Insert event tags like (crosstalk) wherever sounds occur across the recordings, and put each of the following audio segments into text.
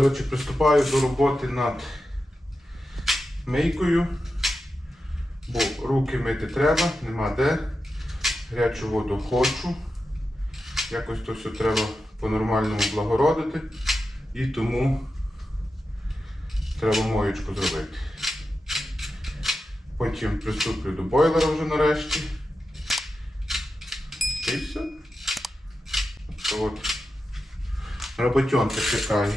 Коротше, приступаю до роботи над мийкою, бо руки мити треба, нема де. Гарячу воду хочу. Якось то все треба по-нормальному благородити. І тому треба моєчку зробити. Потім приступлю до бойлера вже нарешті. І все. От чекає.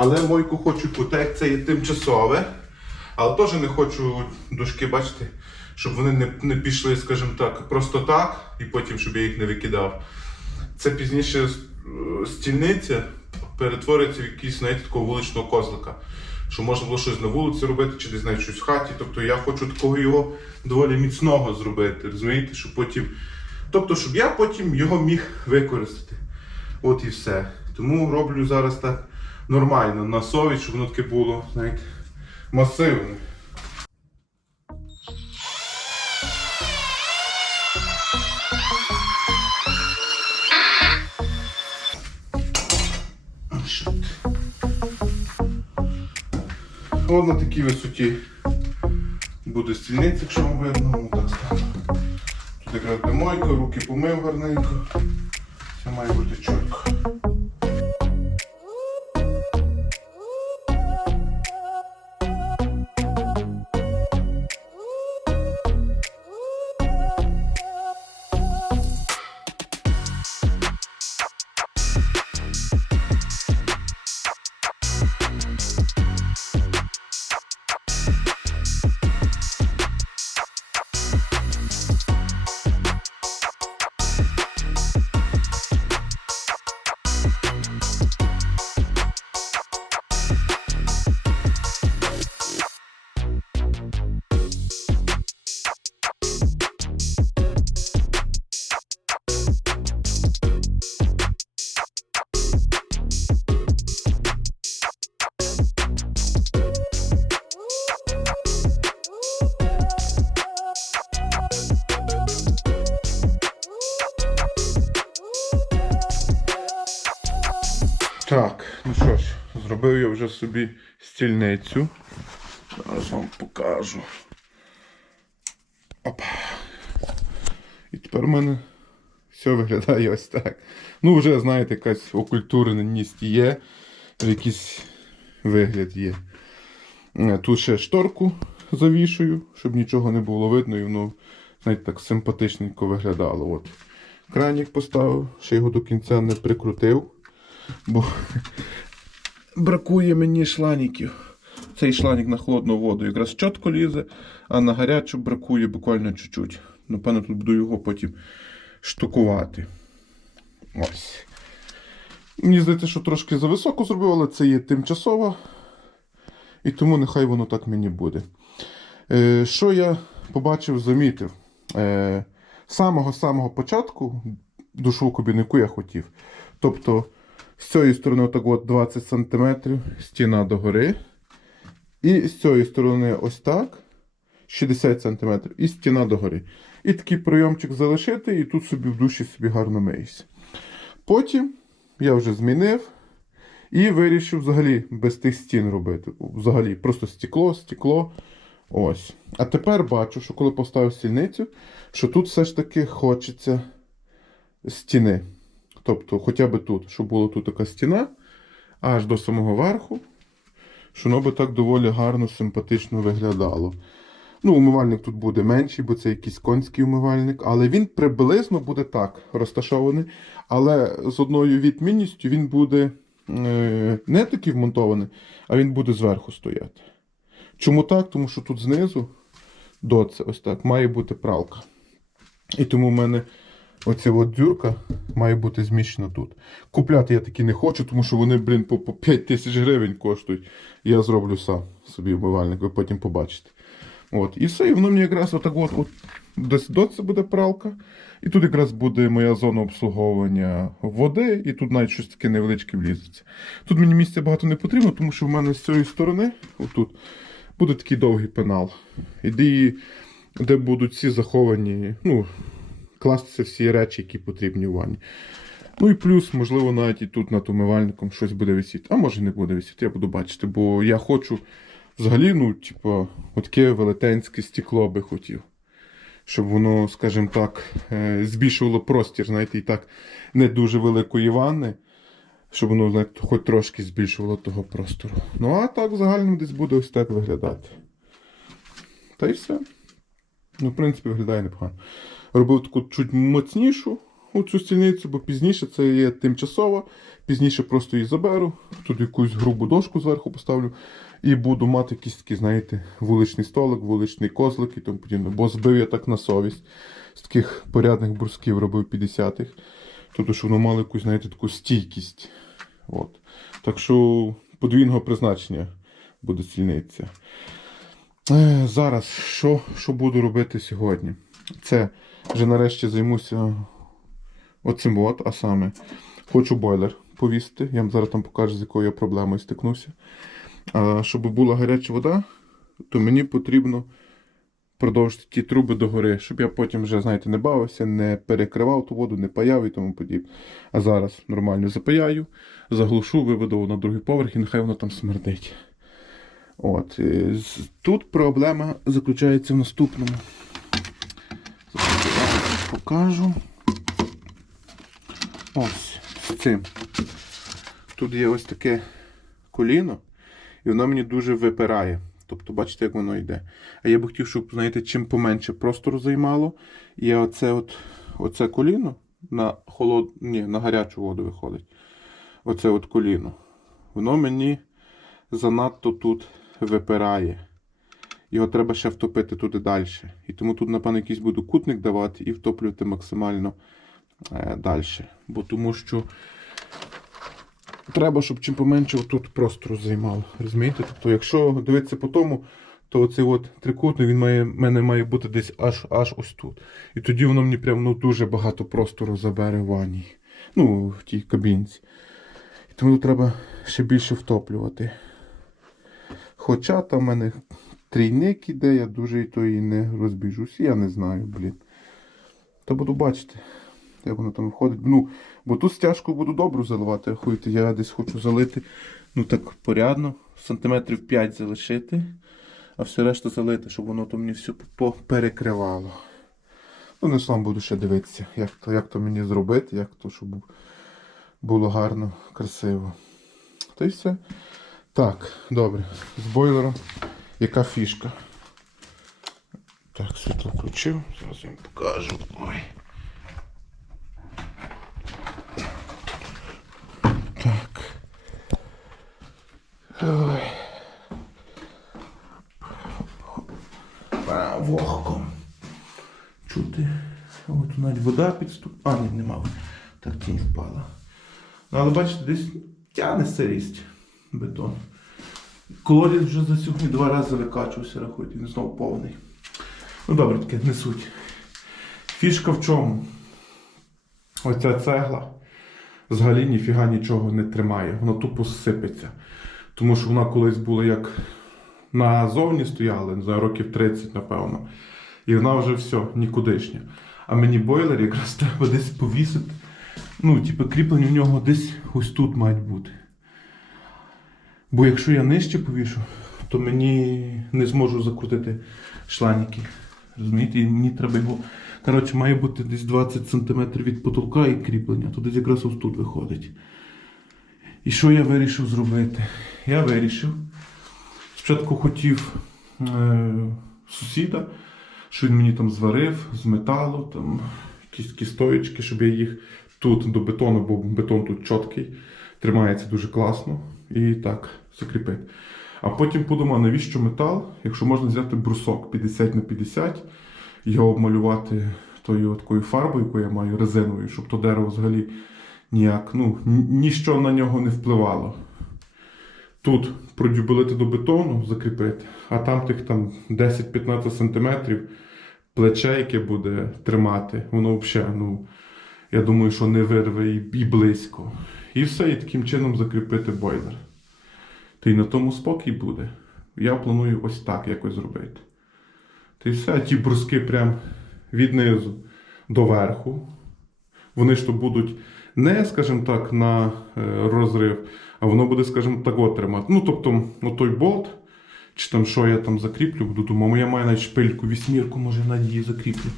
Але мойку хочу кутек, це є тимчасове. Але теж не хочу дужки, бачите, щоб вони не, не пішли, скажімо так, просто так, і потім, щоб я їх не викидав. Це пізніше стільниця перетвориться в якийсь, знаєте, такого вуличного козлика. Що можна було щось на вулиці робити, чи десь знаєте, щось в хаті. Тобто я хочу такого його доволі міцного зробити, розумієте, щоб потім. Тобто, щоб я потім його міг використати. От і все. Тому роблю зараз так нормально, на совість, щоб воно таке було, знаєте, масивне. От на такій висоті буде стільниця, якщо вам видно, От так стану. Тут якраз де руки помив гарненько. Все має бути чітко. Так, ну що ж, зробив я вже собі стільницю. Зараз вам покажу. Опа. І тепер у мене все виглядає ось так. Ну, вже, знаєте, якась окультуреність є, якийсь вигляд є. Е, Тут ще шторку завішую, щоб нічого не було видно, і воно, знаєте, так симпатичненько виглядало. От. Кранік поставив, ще його до кінця не прикрутив бо бракує мені шланіків. Цей шланік на холодну воду якраз чітко лізе, а на гарячу бракує буквально чуть-чуть. Напевно, тут буду його потім штукувати. Ось. Мені здається, що трошки зависоко зробив, але це є тимчасово. І тому нехай воно так мені буде. Е, що я побачив, замітив? Е, з самого-самого початку душу кабіннику я хотів. Тобто, з цієї сторони, отак от 20 см, стіна догори. І з цієї сторони, ось так, 60 см, і стіна догори. І такий прийомчик залишити, і тут собі в душі собі гарно миюся. Потім я вже змінив і вирішив взагалі без тих стін робити. Взагалі, просто стекло, стекло. Ось. А тепер бачу, що коли поставив стільницю, що тут все ж таки хочеться стіни. Тобто, хоча б тут, щоб була тут така стіна, аж до самого верху, що воно би так доволі гарно, симпатично виглядало. Ну, умивальник тут буде менший, бо це якийсь конський умивальник, але він приблизно буде так розташований. Але з одною відмінністю він буде е, не такий вмонтований, а він буде зверху стояти. Чому так? Тому що тут знизу, до це, ось так, має бути пралка. І тому в мене оця от дюрка має бути зміщена тут. Купляти я такі не хочу, тому що вони, блін, по, по 5 тисяч гривень коштують. Я зроблю сам собі умивальник, ви потім побачите. От, і все, і воно мені якраз отак от, от десь до це буде пралка. І тут якраз буде моя зона обслуговування води, і тут навіть щось таке невеличке влізеться. Тут мені місця багато не потрібно, тому що в мене з цієї сторони, отут, буде такий довгий пенал. І де, де будуть всі заховані, ну, кластися всі речі, які потрібні в ванні. Ну і плюс, можливо, навіть і тут над умивальником щось буде висіти. А може не буде висіти, я буду бачити, бо я хочу взагалі, ну, типу, таке велетенське стекло би хотів. Щоб воно, скажімо так, е, збільшувало простір, знаєте, і так не дуже великої ванни, щоб воно, знаєте, хоч трошки збільшувало того простору. Ну, а так в десь буде ось так виглядати. Та й все. Ну, в принципі, виглядає непогано. Робив таку чуть моцнішу цю стільницю, бо пізніше це є тимчасово. Пізніше просто її заберу, тут якусь грубу дошку зверху поставлю і буду мати якийсь такий, знаєте, вуличний столик, вуличний козлик і тому подібне. Бо збив я так на совість. З таких порядних брусків робив 50-х. Тобто, що воно мало якусь, знаєте, таку стійкість. От. Так що подвійного призначення буде стільниця. Е, Зараз що, що буду робити сьогодні? Це вже нарешті займуся оцим от, а саме хочу бойлер повісити. Я вам зараз там покажу, з якою я проблемою стикнувся. А щоб була гаряча вода, то мені потрібно продовжити ті труби догори, щоб я потім вже, знаєте, не бавився, не перекривав ту воду, не паяв і тому подібне. А зараз нормально запаяю, заглушу, виведу на другий поверх і нехай воно там смердить. От. Тут проблема заключається в наступному. Покажу. Ось з цим. Тут є ось таке коліно, і воно мені дуже випирає. Тобто, бачите, як воно йде. А я би хотів, щоб, знаєте, чим поменше простору займало. І оце от, оце коліно на холод... Ні, на гарячу воду виходить. Оце от коліно. Воно мені занадто тут випирає. Його треба ще втопити туди далі. І тому тут, напевно, якийсь буду кутник давати і втоплювати максимально е, далі. Бо тому що треба, щоб чим поменше тут простору займало. Розумієте? Тобто, якщо дивитися по тому, то оцей от трикутник він має, мене має бути десь аж аж ось тут. І тоді воно мені прям ну, дуже багато простору забере в ванні. Ну, в тій кабінці. І тому тут треба ще більше втоплювати. Хоча там в мене трійник іде, я дуже і то і не розбіжусь. Я не знаю, блін. То буду бачити, як воно там виходить. Ну, бо тут стяжку буду добру заливати. Рахуйте, я десь хочу залити, ну так порядно, сантиметрів 5 залишити, а все решта залити, щоб воно то мені все перекривало. Ну, не сам буду ще дивитися, як то, як то мені зробити, як то, щоб було гарно, красиво. Та й все. Так, добре. З бойлером яка фішка? Так, світло включив, зараз вам покажу. Ой. Так. Ой. А, Вогком. Чути. От навіть вода підступ. А, ні, нема. Так тінь впала. Ну, але бачите, десь тягне сирість бетон. Колодязь вже за сьогодні два рази викачувався, рахуйте, він знову повний. Ну добре, таке не суть. Фішка в чому? Оця цегла взагалі ніфіга нічого не тримає, вона тупо сипеться. Тому що вона колись була як назовні стояла, за років 30, напевно. І вона вже все, нікудишня. А мені бойлер якраз треба десь повісити. Ну, типу, кріплення в нього десь ось тут мають бути. Бо якщо я нижче повішу, то мені не зможу закрутити шланики. Розумієте, і мені треба його. Коротше, має бути десь 20 см від потолка і кріплення. То десь якраз ось тут виходить. І що я вирішив зробити? Я вирішив. Спочатку хотів е, сусіда, що він мені там зварив з металу, там якісь такі щоб я їх тут до бетону, бо бетон тут чіткий, тримається дуже класно. І так, закріпити. А потім подумав, навіщо метал, якщо можна взяти брусок 50 на 50, його обмалювати тою такою фарбою, яку я маю резиновою, щоб то дерево взагалі ніяк, ну, ніщо на нього не впливало. Тут продюбелити до бетону, закріпити, а там тих там 10-15 см плече, яке буде тримати, воно взагалі, ну, я думаю, що не вирве і близько. І все, і таким чином закріпити бойлер. Та й на тому спокій буде. Я планую ось так якось зробити. Та все, ті бруски прям від низу до верху. Вони ж то будуть не, скажімо так, на е, розрив, а воно буде, скажімо так, от тримати. Ну, тобто, ну, той болт, чи там що я там закріплю, буду думаю, я маю навіть шпильку, вісьмірку, може на її закріплю.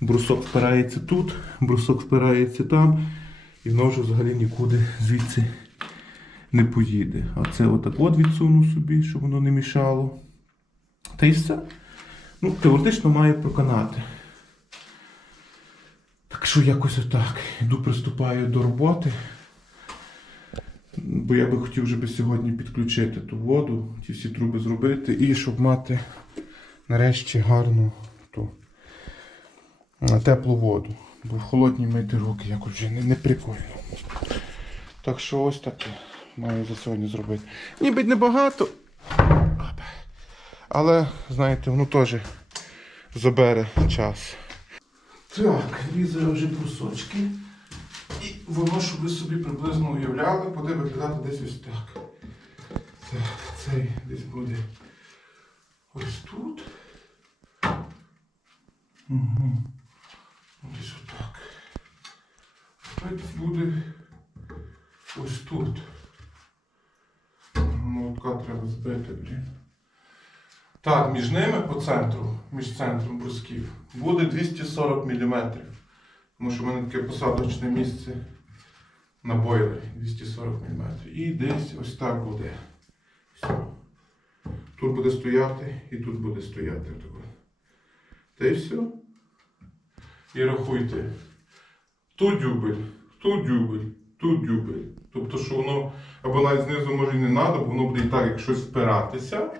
Брусок впирається тут, брусок впирається там, і воно вже взагалі нікуди звідси не поїде. А це отак от відсуну собі, щоб воно не мішало. Та й все. Ну, теоретично має проканати. Так що якось отак. Іду приступаю до роботи. Бо я би хотів вже сьогодні підключити ту воду, ті всі труби зробити, і щоб мати нарешті гарну ту теплу воду. Бо в холодній мити руки якось вже не, не прикольно. Так що ось таке маю за сьогодні зробити. Ніби небагато. Але, знаєте, воно теж забере час. Так, різаю вже брусочки. І воно, щоб ви собі приблизно уявляли, буде виглядати десь ось так. Так, цей десь буде ось тут. Угу. Десь отак. Буде ось тут. Молотка треба збити, блін. Так, між ними по центру, між центром брусків, буде 240 мм. Тому що в мене таке посадочне місце на бойлері 240 мм. І десь ось так буде. Все. Тут буде стояти і тут буде стояти. Та й все. І рахуйте. Тут дюбель, тут дюбель, тут дюбель. Тобто, що воно або навіть знизу може і не треба, бо воно буде і так, як щось спиратися.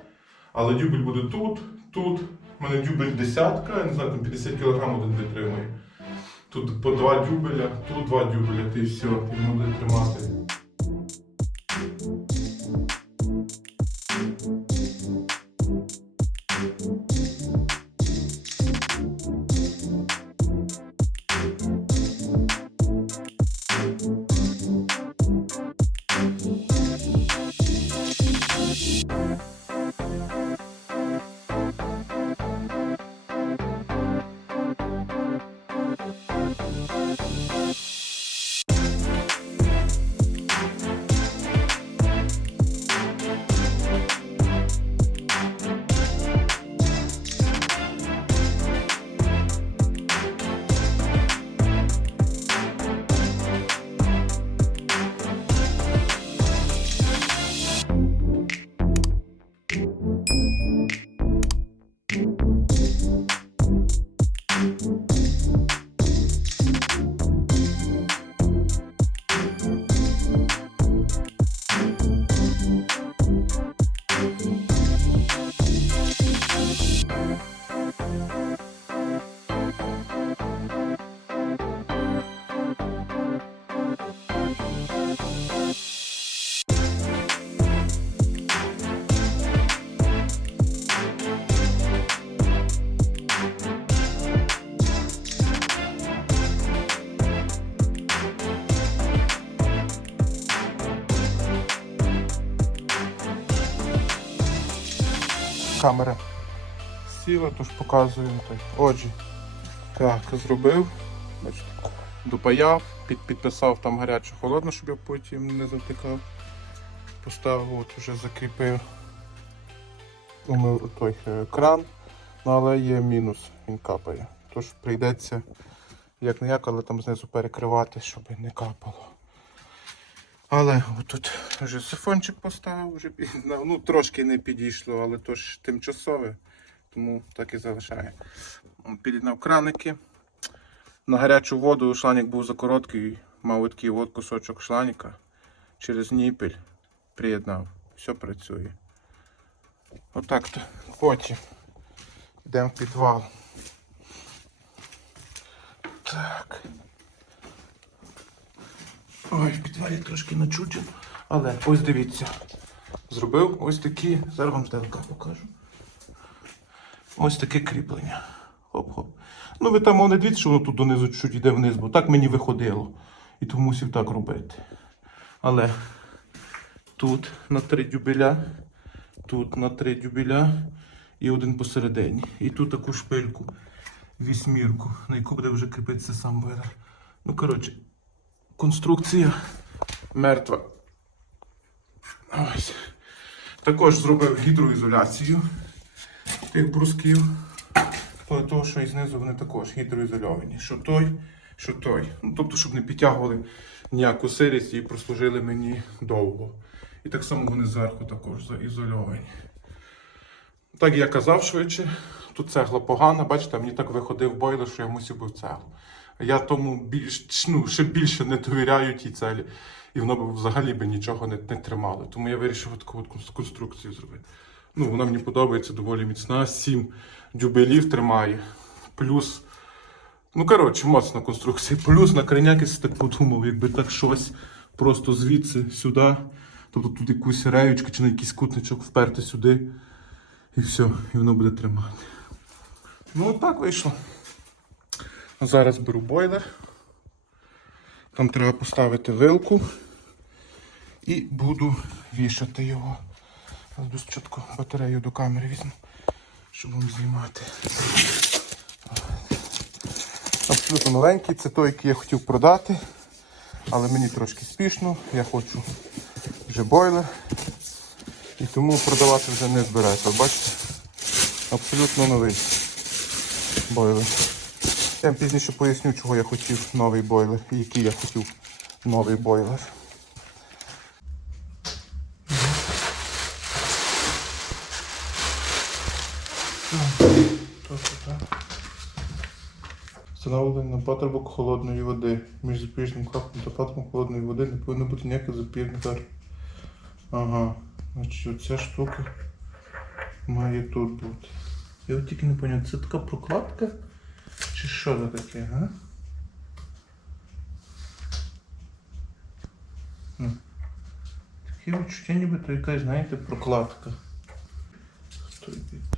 Але дюбель буде тут, тут. У мене дюбель десятка, я не знаю, там 50 кг один витримує. Тут по два дюбеля, тут два дюбеля, ти все, ти буде тримати. Камера сіла, тож показую. Так. Отже, так, зробив. Допаяв, під, підписав там гаряче холодно, щоб я потім не затикав. Поставив, от вже закріпив умив той е, кран, ну, але є мінус, він капає. Тож прийдеться як не як, але там знизу перекривати, щоб не капало. Але отут вже сифончик поставив, вже під- (laughs) ну, трошки не підійшло, але то ж тимчасове, тому так і залишає. М, Під'єднав краники. На гарячу воду шланник був закороткий, мав такий от кусочок шланика. Через ніпель приєднав. Все працює. Отак то. Потім йдемо в підвал. Так. Ой, в підвалі трошки начутив. Але ось дивіться. Зробив ось такі. Зараз вам здалека покажу. Ось таке кріплення. Хоп-хоп. Ну ви там не дивіться, що воно тут донизу чуть йде вниз, бо так мені виходило. І тому мусив так робити. Але тут на три дюбеля, тут на три дюбеля і один посередині. І тут таку шпильку, вісьмірку, на яку буде вже кріпитися сам бойлер. Ну, коротше, конструкція мертва. Ось. Також зробив гідроізоляцію тих брусків. Того, що і знизу вони також гідроізольовані. Що той, що той. Ну, тобто, щоб не підтягували ніяку сирість і прослужили мені довго. І так само вони зверху також заізольовані. Так я казав швидше, тут цегла погана, бачите, мені так виходив бойлер, що я мусив би в цеглу. Я тому більш, ну, ще більше не довіряю тій целі, і воно б взагалі би нічого не, не тримало. Тому я вирішив таку от конструкцію зробити. Ну, вона мені подобається доволі міцна, 7 дюбелів тримає. Плюс, ну коротше, моцна конструкція. Плюс на крайняки так подумав, якби так щось просто звідси сюди. Тобто тут якусь реючку чи на якийсь кутничок вперти сюди. І все, і воно буде тримати. Ну, так вийшло. Зараз беру бойлер. Там треба поставити вилку і буду вішати його. Зараз спочатку батарею до камери візьму, щоб вам знімати. Абсолютно новенький, це той, який я хотів продати, але мені трошки спішно, я хочу вже бойлер. І тому продавати вже не збираюся. Бачите? Абсолютно новий бойлер. Я пізніше поясню, чого я хотів новий бойлер і який я хотів новий бойлер. Встановлено на патрубок холодної води. Між запобіжним клапаном та патрубком холодної води не повинно бути ніяких запірних зар. Ага, значить оця штука має тут бути. Я от тільки не зрозумів, це така прокладка? Чи що це таке, га? Таке відчуття, ніби то якась, знаєте, прокладка. Хто треба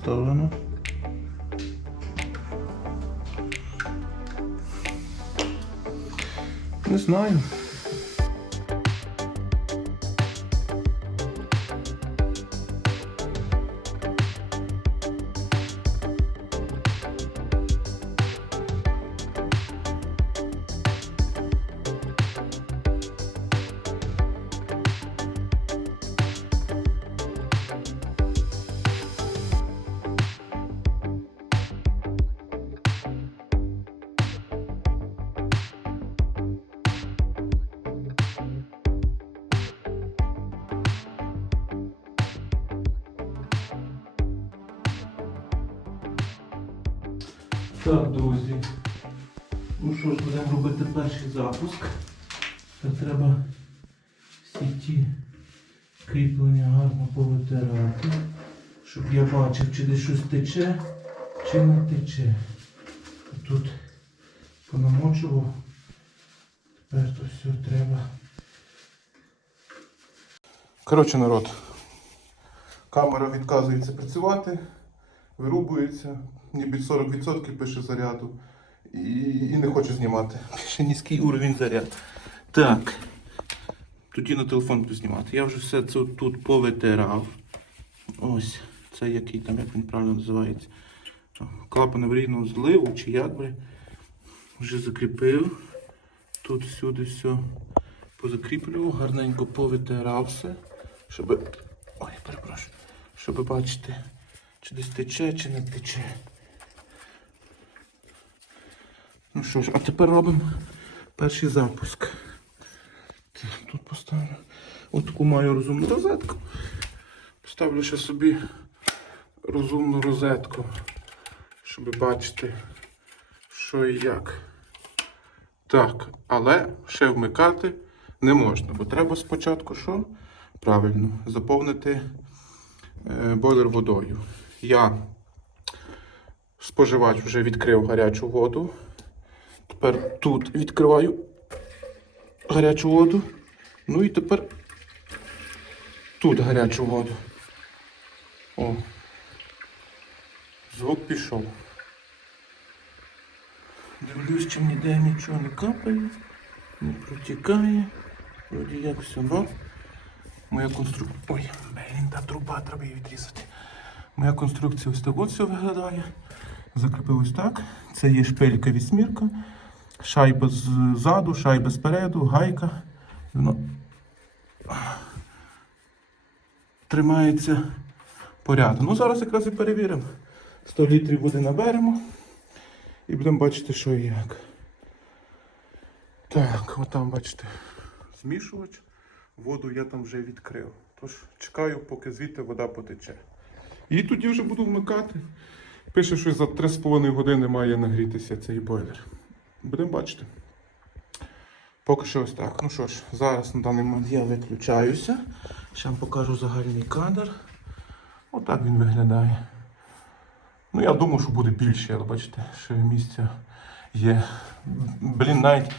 наставлено. Не знаю. Робити перший запуск. Так треба всі ті кріплення гарно повитирати, щоб я бачив, чи десь щось тече, чи не тече. Тут понамочував. Тепер то все треба. Коротше, народ. Камера відказується працювати, вирубується, ніби 40% пише заряду. І, і не хоче знімати. Пише низький уровень заряду. Так. Тоді на телефон буду знімати. Я вже все це тут повитирав. Ось. Це який там, як він правильно називається. Клапан аварійного зливу чи як би. Вже закріпив. Тут всюди все позакріплював, гарненько повитирав все. Щоб. Ой, перепрошую. Щоб бачити, чи десь тече, чи не тече. Ну що ж, а тепер робимо перший запуск. Тут поставлю. От таку маю розумну розетку. Поставлю ще собі розумну розетку, щоб бачити, що і як. Так, але ще вмикати не можна, бо треба спочатку що? Правильно, заповнити е, бойлер водою. Я, споживач, вже відкрив гарячу воду. Тепер тут відкриваю гарячу воду. Ну і тепер тут гарячу воду. О. Звук пішов. Дивлюсь, чи ніде нічого не капає, не протікає. Вроді як все, ну. Моя конструкція. Ой, блін, та труба, треба її відрізати. Моя конструкція ось так от все виглядає. Закріпив ось так. Це є шпилька вісьмірка, шайба ззаду, шайба спереду, гайка. Воно тримається порядок. Ну зараз якраз і перевіримо. 100 літрів води наберемо. І будемо бачити, що і як. Так, отам бачите, змішувач. Воду я там вже відкрив. Тож чекаю, поки звідти вода потече. І тоді вже буду вмикати. Пише, що за 3,5 години має нагрітися цей бойлер. Будемо бачити. Поки що ось так. Ну що ж, зараз на даний момент я виключаюся. Ще вам покажу загальний кадр. Отак він виглядає. Ну, я думаю, що буде більше, але бачите, що місця є. Блін, навіть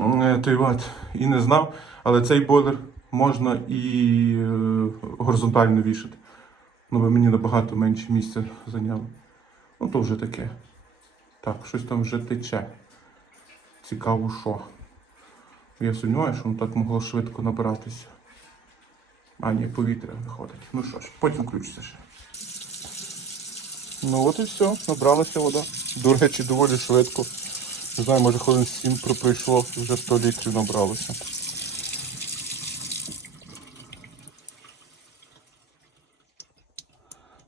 е, той от, і не знав, але цей бойлер можна і е, горизонтально вішати. Ну, мені набагато менше місця зайняло. Ну, то вже таке. Так, щось там вже тече. Цікаво, що. Я сумніваюся, що воно так могло швидко набиратися. А, ні, повітря виходить. Ну що ж, потім включиться ще. Ну от і все, набралася вода. До речі, доволі швидко. Не знаю, може хвилин 7 про- пройшло, вже 100 літрів набралося.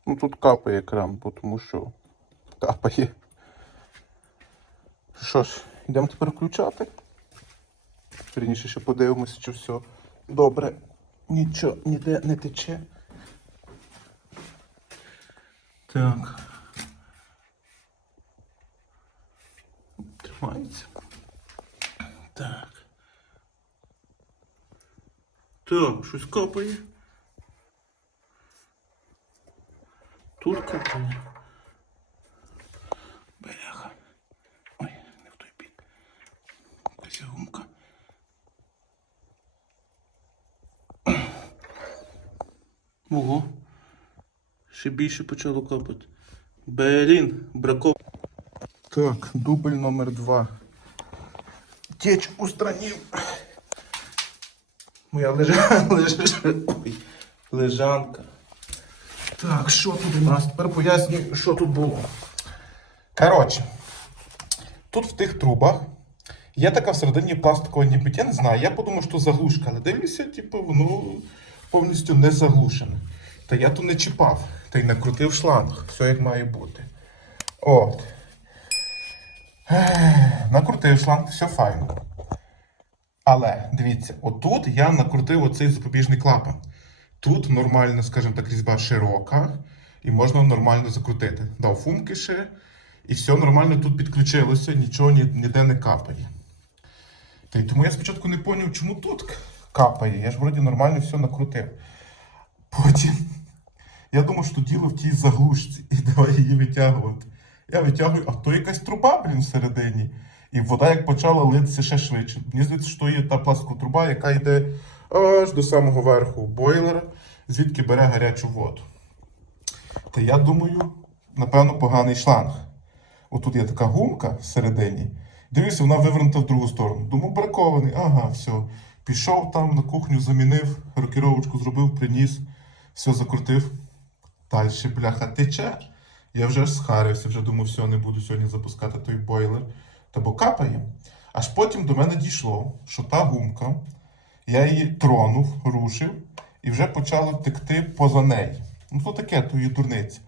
Ну тут капає крем, бо тому що капає. Що йдемо тепер включати. Вірніше, ще подивимося, чи все добре. Нічого ніде не тече. Так. Тримається. Так. Так, щось капає. Тут капає. Бляха. Ой, не в той бік. Якась гумка. Ого. Ще більше почало капати. Блін, браков. Так, дубль номер два. Теч устранив. Моя лежа... (laughs) лежанка. Так, що тут у нас? Тепер пояснюю, що тут було. Коротше, тут в тих трубах є така всередині пластикова не знаю, я подумав, що заглушка, але дивлюся, типу, воно повністю не заглушене. Та я то не чіпав, та й накрутив шланг, все як має бути. От. Накрутив шланг, все файно. Але дивіться, отут я накрутив оцей запобіжний клапан. Тут нормально, скажімо так, різьба широка, і можна нормально закрутити. Дав фумки ще, і все нормально тут підключилося, нічого ні- ніде не капає. Та й тому я спочатку не зрозумів, чому тут капає. Я ж вроді нормально все накрутив. Потім я думав, що діло в тій заглушці, і давай її витягувати. Я витягую, а то якась труба, блін, всередині. І вода як почала литися ще швидше. Мені здається, що є та пласкова труба, яка йде аж до самого верху бойлера, звідки бере гарячу воду. Та я думаю, напевно, поганий шланг. Отут є така гумка всередині. Дивлюся, вона вивернута в другу сторону. Думаю, бракований. Ага, все. Пішов там на кухню, замінив, рокіровочку зробив, приніс, все закрутив. Далі, бляха, тече. Я вже ж схарився, вже думав, все, не буду сьогодні запускати той бойлер. Та бо капає. Аж потім до мене дійшло, що та гумка, я її тронув, рушив, і вже почало текти поза неї. Ну, то таке, то є дурниці.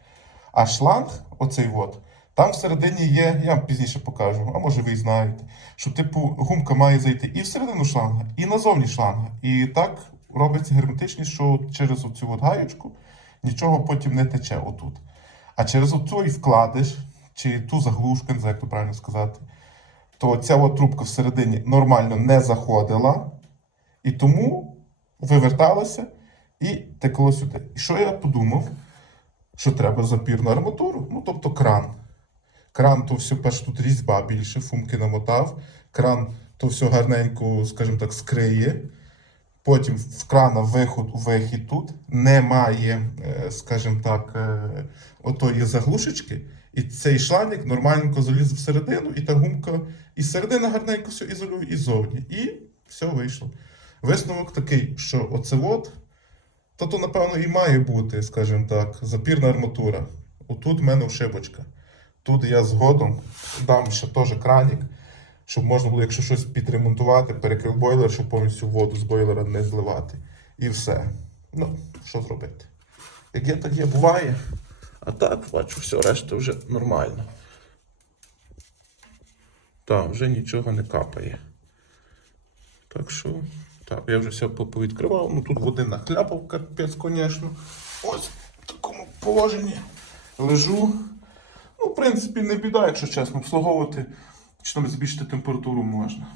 А шланг, оцей от, там всередині є, я вам пізніше покажу, а може ви і знаєте, що типу гумка має зайти і всередину шланга, і назовні шланга. І так робиться герметичність, що через оцю от гаючку нічого потім не тече отут. А через оцю і вкладиш, чи ту заглушку, не знаю, як то правильно сказати, то ця от трубка всередині нормально не заходила. І тому виверталося і текло сюди. І що я подумав? Що треба запірну арматуру, ну тобто кран. Кран то все перш тут різьба більше, фумки намотав. Кран то все гарненько, скажімо так, скриє. Потім в крана виход у вихід тут немає, е, скажімо так, е, отої заглушечки. І цей шланник нормальненько заліз всередину, і та гумка і середина гарненько все ізолює, і зовні. І все вийшло. Висновок такий, що оце от, то то, напевно, і має бути, скажімо так, запірна арматура. Отут в мене вшибочка. Тут я згодом дам ще теж кранік, щоб можна було, якщо щось підремонтувати, перекрив бойлер, щоб повністю воду з бойлера не зливати. І все. Ну, що зробити? Як є, так є, буває. А так, бачу, все, решта вже нормально. Так, вже нічого не капає. Так що, так, я вже все повідкривав. Ну тут води нахляпав, капець, звісно. Ось в такому положенні лежу. Ну, в принципі, не біда, якщо чесно, обслуговувати чи там збільшити температуру можна.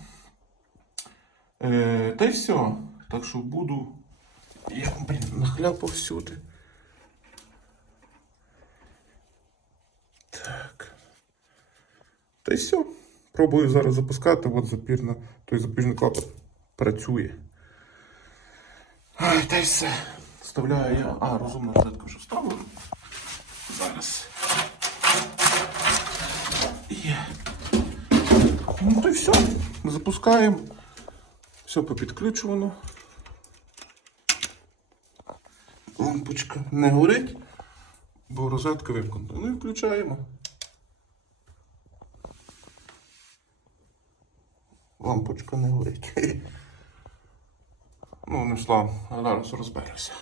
Е, та й все. Так що буду. Я, блін, нахляпав всюди. Так. Та й все. Пробую зараз запускати, от запірна, той запірний клапан працює. Ай, та й все. Вставляю я. А, розумно розетку вже вставив. Зараз. Є. Ну то й все. Запускаємо. Все попідключувано. Лампочка не горить, бо розетка вимкнута. Ну і включаємо. Лампочка не горить. Ну, не слав, а зараз розберуся.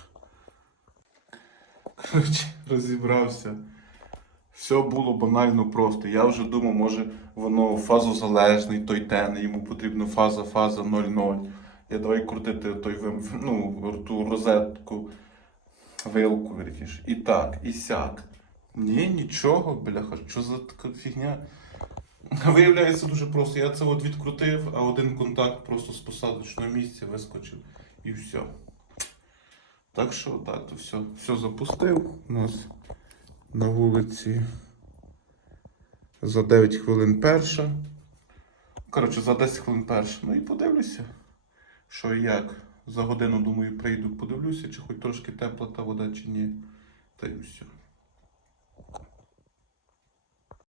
Коротше, розібрався. Все було банально просто. Я вже думав, може воно фазозалежний, той тен, йому потрібна фаза, фаза 0,0. Я давай крутити той ну, ту розетку, вилку, вірніше. І так, і сяк. Ні, нічого, бляха, що за така фігня? Виявляється дуже просто. Я це от відкрутив, а один контакт просто з посадочного місця вискочив і все. Так що, так, то все, все запустив. У нас на вулиці за 9 хвилин перша. Коротше, за 10 хвилин перша. Ну і подивлюся, що і як. За годину, думаю, прийду, подивлюся, чи хоч трошки тепла та вода, чи ні. Та й все.